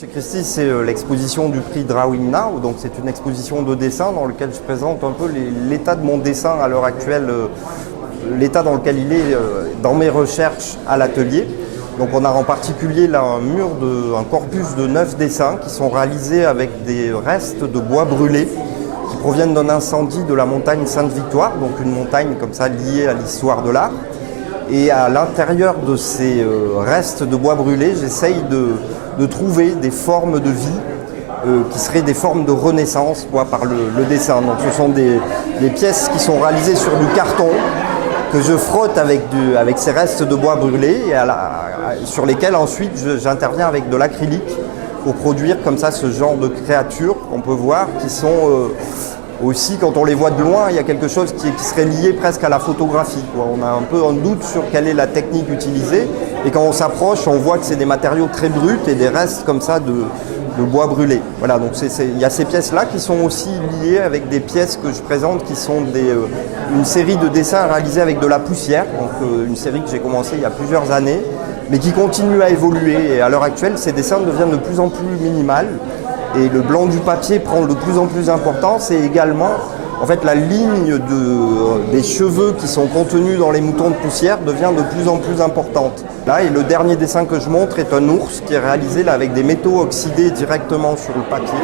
Chez Christie, c'est l'exposition du prix Drawing Now, donc c'est une exposition de dessin dans laquelle je présente un peu l'état de mon dessin à l'heure actuelle, l'état dans lequel il est dans mes recherches à l'atelier. Donc on a en particulier là un corpus de 9 dessins qui sont réalisés avec des restes de bois brûlés qui proviennent d'un incendie de la montagne Sainte-Victoire, donc une montagne comme ça liée à l'histoire de l'art. Et à l'intérieur de ces restes de bois brûlés, j'essaye de trouver des formes de vie qui seraient des formes de renaissance par le dessin. Donc ce sont des pièces qui sont réalisées sur du carton que je frotte avec ces restes de bois brûlés et sur lesquels ensuite j'interviens avec de l'acrylique pour produire comme ça ce genre de créatures qu'on peut voir qui sont aussi, quand on les voit de loin, il y a quelque chose qui serait lié presque à la photographie, quoi. On a un peu un doute sur quelle est la technique utilisée et quand on s'approche, on voit que c'est des matériaux très bruts et des restes comme ça de bois brûlé. Voilà, donc il y a ces pièces-là qui sont aussi liées avec des pièces que je présente qui sont une série de dessins réalisés avec de la poussière, donc une série que j'ai commencée il y a plusieurs années, mais qui continue à évoluer. Et à l'heure actuelle, ces dessins deviennent de plus en plus minimales. Et le blanc du papier prend de plus en plus d'importance et également, en fait, la ligne des cheveux qui sont contenus dans les moutons de poussière devient de plus en plus importante. Là, et le dernier dessin que je montre est un ours qui est réalisé là, avec des métaux oxydés directement sur le papier.